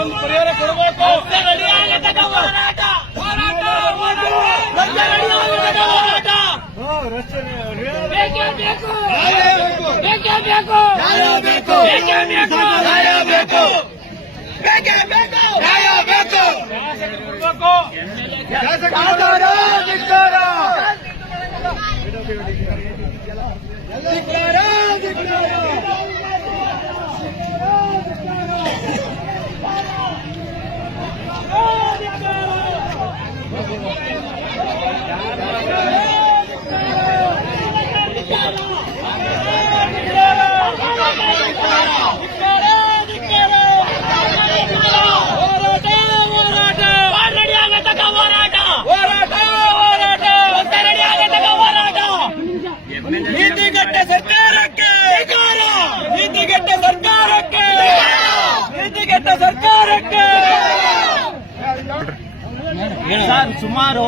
ಒಂದು ಪರಿಹಾರ ಕೊಡಬೇಕು. ನೀತಿಗೆಟ್ಟ ಸರ್ಕಾರಕ್ಕೆ, ನೀತಿಗೆಟ್ಟ ಸರ್ಕಾರಕ್ಕೆ, ನೀತಿಗೆಟ್ಟ ಸರ್ಕಾರಕ್ಕೆ. ಸರ್, ಸುಮಾರು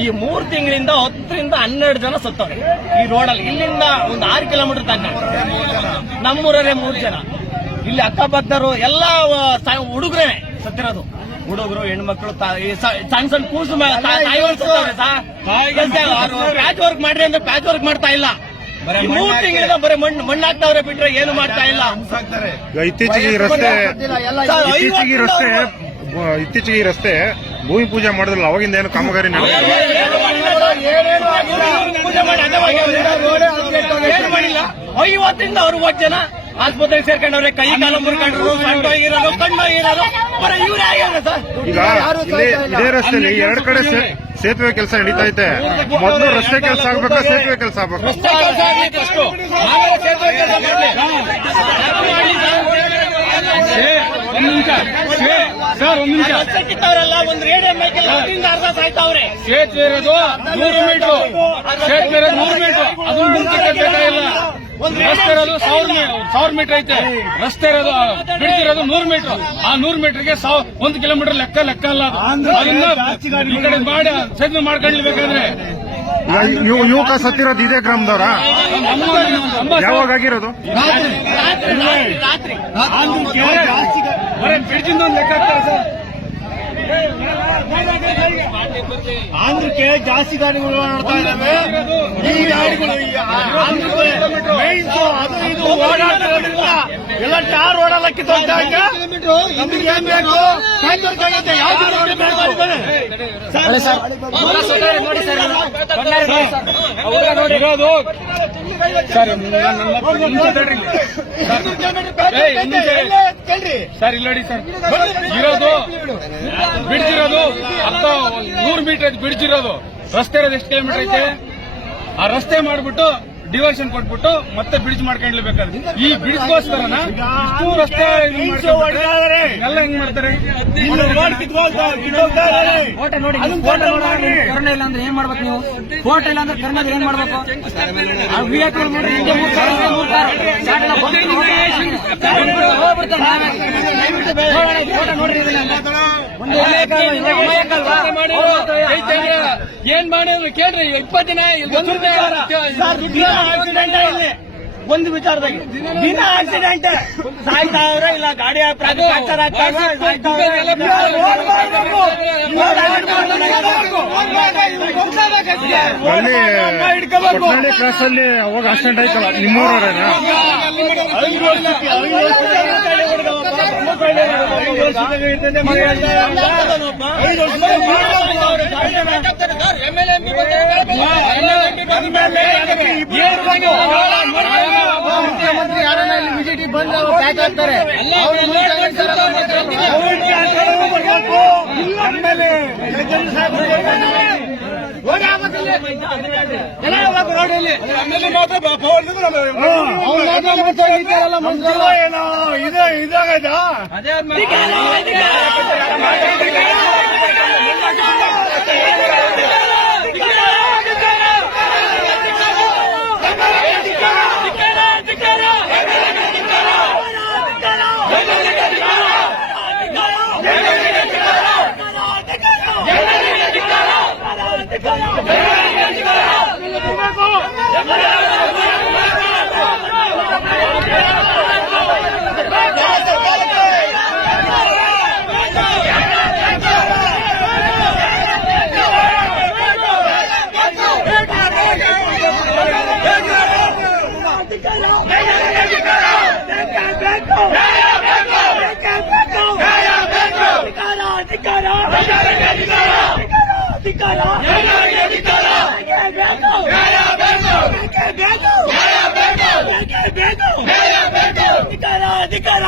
ಈ 3 ತಿಂಗಳಿಂದ 10 ರಿಂದ 12 ಜನ ಸತ್ತವ್ರೆ ಈ ರೋಡಲ್ಲಿ. ಇಲ್ಲಿಂದ ಒಂದು 6 ಕಿಲೋಮೀಟರ್ ತನಕ ನಮ್ಮೂರೇ 3 ಜನ. ಇಲ್ಲಿ ಅಕ್ಕಪಕ್ಕರು ಎಲ್ಲ ಹುಡುಗರೇ ಸತ್ತಿರೋದು. ಹುಡುಗರು, ಹೆಣ್ಮಕ್ಳು, ಸಣ್ಣ ಸಣ್ಣ ಕೂಸು ತಾಯಿಗಳು ಸತ್ತವ್ರೆ. ಪ್ಯಾಚ್ ವರ್ಕ್ ಮಾಡ್ರಿ ಅಂದ್ರೆ ಪ್ಯಾಚ್ ವರ್ಕ್ ಮಾಡ್ತಾ ಇಲ್ಲ. 3 ತಿಂಗಳಿಂದ ಬರೀ ಮಣ್ಣು ಹಾಕ್ತಾವ್ರೆ ಬಿಟ್ರೆ ಏನು ಮಾಡ್ತಾ ಇಲ್ಲ. ಇತ್ತೀಚೆಗೆ ಈ ರಸ್ತೆ ಭೂಮಿ ಪೂಜೆ ಮಾಡಿದ್ರಲ್ಲ, ಅವಾಗಿಂದ ಏನು ಕಾಮಗಾರಿ ಮಾಡಿಲ್ಲ. 50 ರಿಂದ 60 ಜನ ಆಸ್ಪತ್ರೆಗೆ ಸೇರ್ಕೊಂಡವ್ರೆ. ಕೈ ಕಾಲ ಮುರ್ಕೊಂಡ್ರು, ಸಣ್ಣಗಿರೋದು, ಕಣ್ಣಾಗಿರೋದು. ಇವ್ರು ಆಗಿರೋದು ಸರ್. ಈಗ ಇದೇ ರಸ್ತೆಯಲ್ಲಿ 2 ಕಡೆ ಸೇತುವೆ ಕೆಲಸ ನಡೀತಾ ಐತೆ. ಮೊದಲು ರಸ್ತೆ ಕೆಲಸ ಆಗ್ಬೇಕಾ, ಸೇತುವೆ ಕೆಲಸ ಆಗ್ಬೇಕು? ರಸ್ತೆ ಕೆಲಸ ಆಗ್ಬೇಕು ಅಷ್ಟು, ಆಮೇಲೆ ಸೇತುವೆ ಕೆಲಸ ಮಾಡಲಿ. ಸರ್, 1 ನಿಮಿಷ. ರಸ್ತೆ ಕಿತ್ತವ್ರಲ್ಲ, ಒಂದು ರೇಡಿಯಂ ವೆಹಿಕಲ್ ಅರ್ಧ ಸಾಯ್ತಾವ್ರೆ. ಸೇತುವೆ ಇರೋದು 100 ಮೀಟರ್, ಸೇತುವೆ ಇರೋದು 100 ಮೀಟರ್. ಅದನ್ನು ಮುಂಚೆ ಕಟ್ಟಬೇಕಾಗಿಲ್ಲ. ರಸ್ತೆ ಇರೋದು 1000 ಮೀಟರ್ ಐತೆ. ರಸ್ತೆ ಇರೋದು ಬಿಡ್ತಿರೋದು 100 ಮೀಟರ್. ಆ 100 ಮೀಟರ್ಗೆ 1 ಕಿಲೋಮೀಟರ್ ಲೆಕ್ಕ ಅಲ್ಲ. ಅದನ್ನ ಈ ಕಡೆ ಮಾಡಿ ಸೇತುವೆ ಮಾಡ್ಕೊಳ್ಳಬೇಕಾದ್ರೆ ಯುವಕ ಸತ್ತಿರೋದು ಇದೇ ಗ್ರಾಮದವರ? ಯಾವಾಗ ಆಗಿರೋದು? ಬ್ರಿಡ್ಜಿಂದ ಒಂದು ಲೆಕ್ಕ ಹಾಕ್ತಾರೆ ಸರ್. ಆಂಧ್ರಕ್ಕೆ ಜಾಸ್ತಿ ಗಾಡಿಗಳು ಓಡಾಡ್ತಾ ಇದ್ದಾವೆ. ಈ ಗಾಡಿಗಳು ಅದು ಇದು ಓಡಾಡ್ತಿರೋದ್ರಿಂದ ಎಲ್ಲ ಟಾರ್ ಓಡಲ್ಲ ಕಿತ್ತೋಗ್ತಾ ಇದೆ. ನಮ್ಗೆ ಏನ್ ಬೇಕು? ಸರ್, ಇಲ್ಲ ನೋಡಿ ಸರ್, ಇರೋದು ಬಿಡ್ತಿರೋದು 100 ಮೀಟರ್ ಬಿಡ್ತಿರೋದು. ರಸ್ತೆ ಇರೋದು ಎಷ್ಟು ಕಿಲೋಮೀಟರ್ ಐತೆ? ಆ ರಸ್ತೆ ಮಾಡ್ಬಿಟ್ಟು ಡಿವರ್ಷನ್ ಕೊಟ್ಬಿಟ್ಟು ಮತ್ತೆ ಬ್ರಿಡ್ಜ್ ಮಾಡ್ಕೊಂಡ್ಲೇಬೇಕಾದ್ರೆ ಈ ಬ್ರಿಡ್ಜ್ಗೋಸ್ಕರನ ಇಷ್ಟು ರಸ್ತೆ ಎಲ್ಲ ಹೆಂಗ್ ಮಾಡ್ತಾರೆ? ಕರ್ನ ಇಲ್ಲ ಅಂದ್ರೆ ಏನ್ ಮಾಡ್ಬೇಕು ನೀವು? ಫೋಟೋ ಇಲ್ಲ ಅಂದ್ರೆ ಕರ್ನಾಟಕ ಏನ್ ಮಾಡ್ಬೇಕು? ಏನ್ ಮಾಡಿದ್ರು ಕೇಳ್ರಿ. 20 ದಿನ ಒಂದು ವಿಚಾರದಾಗಿ ದಿನ ಆಕ್ಸಿಡೆಂಟ್ ಸಾಯ್ತಾವ್ರೆ. ಇಲ್ಲ ಗಾಡಿ ಫ್ರಾಕ್ಚರ್ ಕ್ರಾಸ್ ಅಲ್ಲಿ ಅವಾಗ ಆಕ್ಸಿಡೆಂಟ್ ಆಯ್ತಲ್ಲ, ನಿಮ್ಮೂರವರೇನಾ? ಮುಖ್ಯಮಂತ್ರಿ ಯಾರನ್ನ ಇಲ್ಲಿ ವಿಸಿಟಿಗೆ ಬಂದು ಪ್ಯಾಕ್ ಆಗ್ತಾರೆ. ಇದಾಗದ ಬೇಕು ಬೇಕೇ ಬೇಕು ಅಧಿಕಾರ ಅಧಿಕಾರ ಅಧಿಕಾರ ಬೇಕೇ ಬೇಕು ಅಧಿಕಾರ ಅಧಿಕಾರ